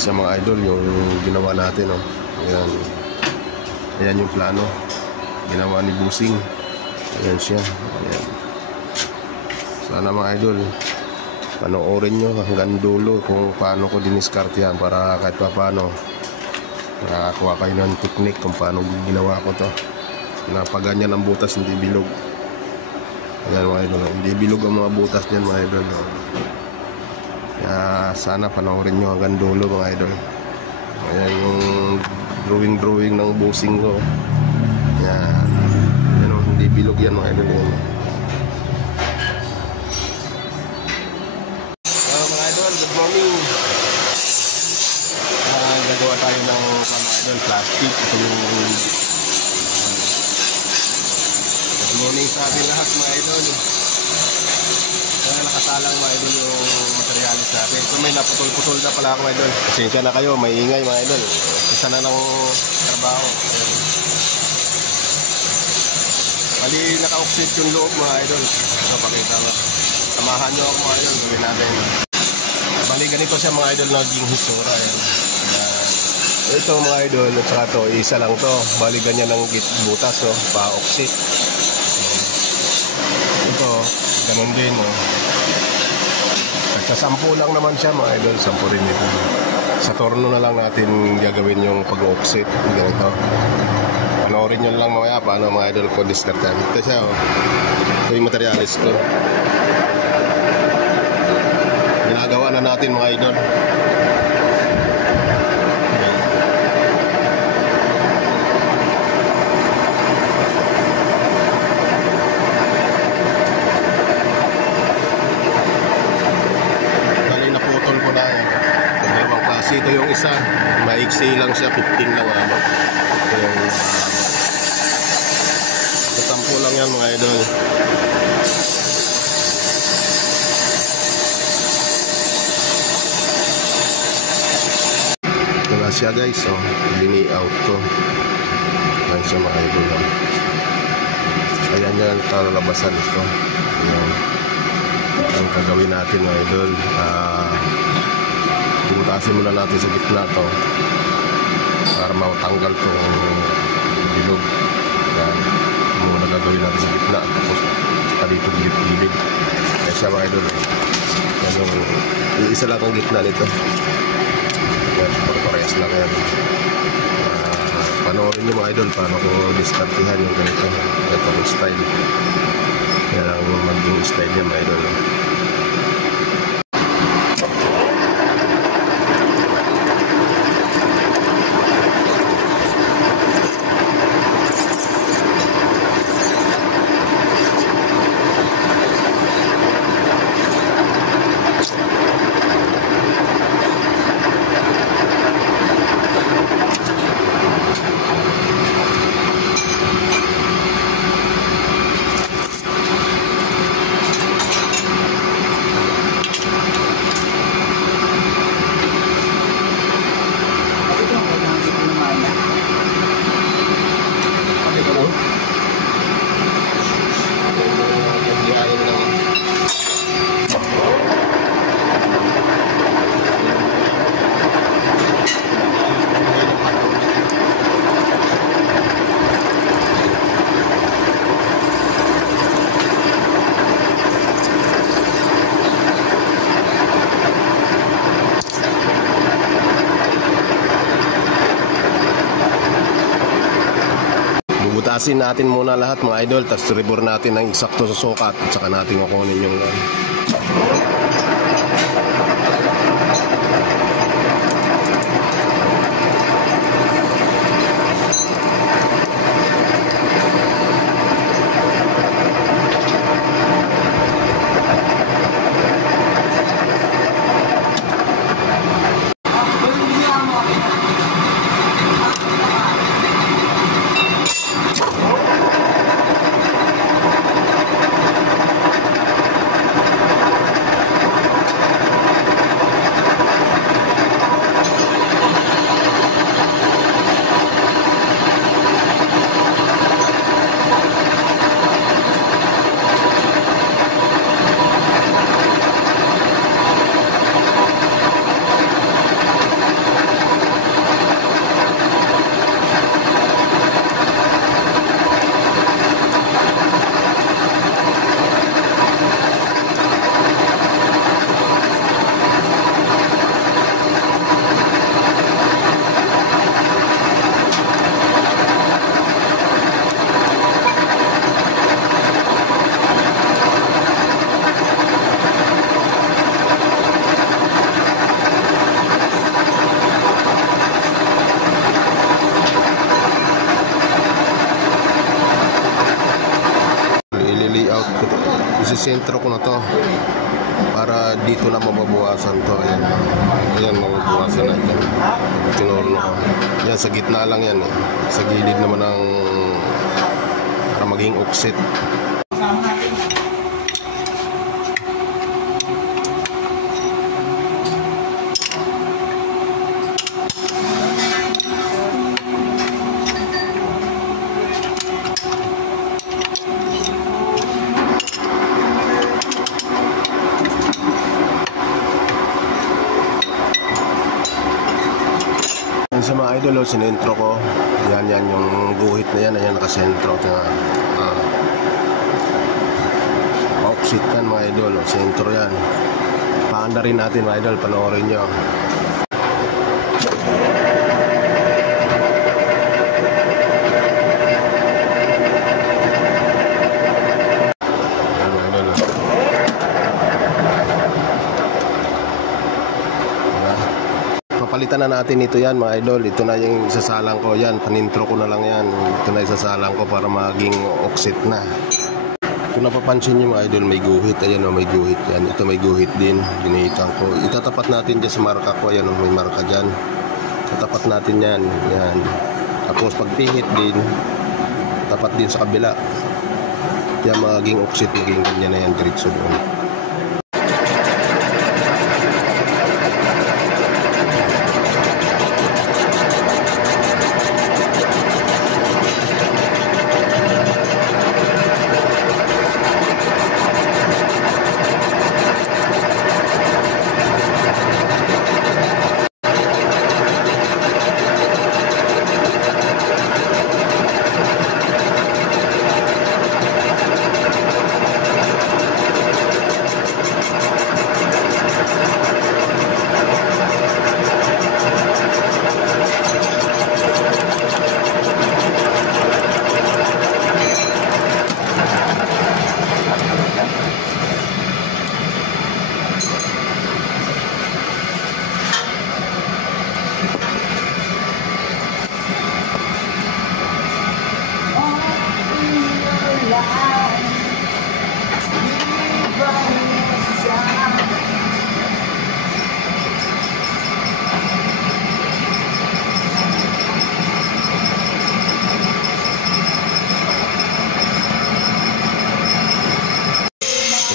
siya mga idol, yung ginawa natin, oh. Ayan. Ayan yung plano ginawa ni Busing. Ayan siya. Ayan. Sana mga idol panoorin nyo hanggang dulo kung paano ko diniskartehan para kahit pa paano nakakuha kayo ng teknik kung paano ginawa ko to na pag ganyan ang butas hindi bilog. Ayan mga idol, hindi bilog ang mga butas niyan mga idol. Kaya sana panoorin nyo hanggang dulo mga idol. Ayan yung drawing ng Busing ko. Ayan. Ayan, hindi bilog yan mga idol. Ayan. Mga idol, good morning. Gagawa tayo ng mga idol, plastic. Ito yung good morning sa ating lahat mga idol. Kaya nakasalang mga idol yung materialis natin. So may naputol-putol na pala ako mga idol. Pasensya na kayo, may ingay mga idol. Isa na ng trabaho. Ayan. Bali naka-oxide yung loob mga idol. So pakita nga. Samahan nyo ako mga idol, gawin natin. Bali ganito siya mga idol, naging hisura. Ayan. Ito mga idol, at saka to, isa lang to. Bali ganyan ang butas, oh, pa-oxide. Ito, ganun din, oh. Sa 10 lang naman siya mga idol, 10 rin ito. Sa torno na lang natin gagawin yung pag-oxide. Ganito. Panoorin nyo lang mamaya paano mga idol ko diskartan. Ito siya, oh. Ito yung materialis ko. Ginagawa na natin mga idol. Ito yung isa, maiksi lang siya, 15 lang ito yung tatampo lang yan mga idol. Ito na siya guys, so lini-out ko. Ayan siya mga idol. Ayan yan, talalabasan ito. Ayan ang kagawin natin mga idol. Butasin muna natin sa gitna to para matanggal itong bilog. Yan, muna gagawin natin sa gitna, tapos saka dito gilid-gilid. Kaya siya mga idol, yung isa lang ang gitna nito. Yan, parehas lang yan. Panoorin nyo mga idol paano ko diskartihan yung ganito, itong style. Yan ang maging style niya mga idol. Butasin natin muna lahat mga idol, tapos rebore natin ng eksakto sa sukat at saka natin kukunin yung isisentro ko na to para dito na mababawasan to. Ayan, ayan, mababawasan na yan. Tinorno ko yan, sa gitna lang yan eh. Sa gilid naman ng para maging offset. Sa mga idol, sinentro ko. Yan yung guhit na yan. Ayan, nakasentro. Offset yan mga idol. Sentro yan. Paanda rin natin mga idol. Panoorin nyo. Papalitan na natin ito yan mga idol. Ito na yung isasalang ko yan. Panintro ko na lang yan. Ito na isasalang ko para maging offset na. Kung napapansin nyo mga idol, may guhit. Ayan o, may guhit yan. Ito may guhit din. Ginihitan ko. Itatapat natin dyan sa marka ko. Ayan o, may marka dyan. Tatapat natin yan. Yan. Tapos pagpihit din, tapat din sa kabila. Yan maging offset. Maging ganyan na yan. Diretso doon.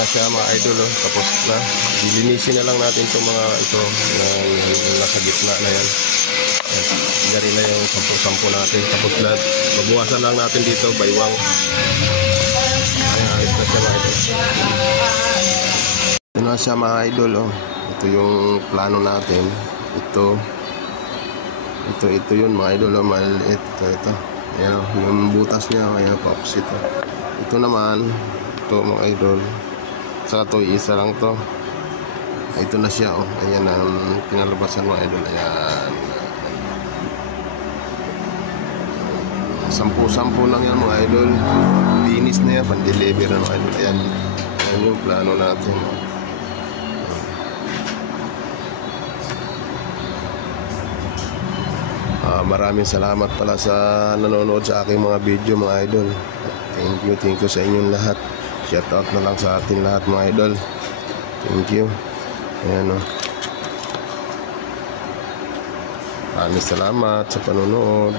Na siya mga idol, oh. Tapos na, dilinisin na lang natin itong mga ito na nasa gitna na yan. Gari na yung sampo-sampo natin. Tapos na, babawasan lang natin dito baywang. Ay, ayos na siya mga idol. Ito na siya mga idol, oh. Ito yung plano natin. Ito yun mga idol, oh. Maliit. Ito. Ayan, oh. Yung butas niya, ayan, pops ito. Ito naman, ito mga idol. Saka ito, isa lang to. Ito na siya, oh. Ayan ang pinalabasan mga idol. Ayan. Sampu-sampu lang yan mga idol. Linis na yan, pan-deliver na mga idol. Ayan. Ayan yung plano natin. Maraming salamat pala sa nanonood sa aking mga video mga idol. Thank you sa inyong lahat. Shout out na lang sa atin lahat mga idol. Thank you. Ayan o. Maraming salamat sa panonood.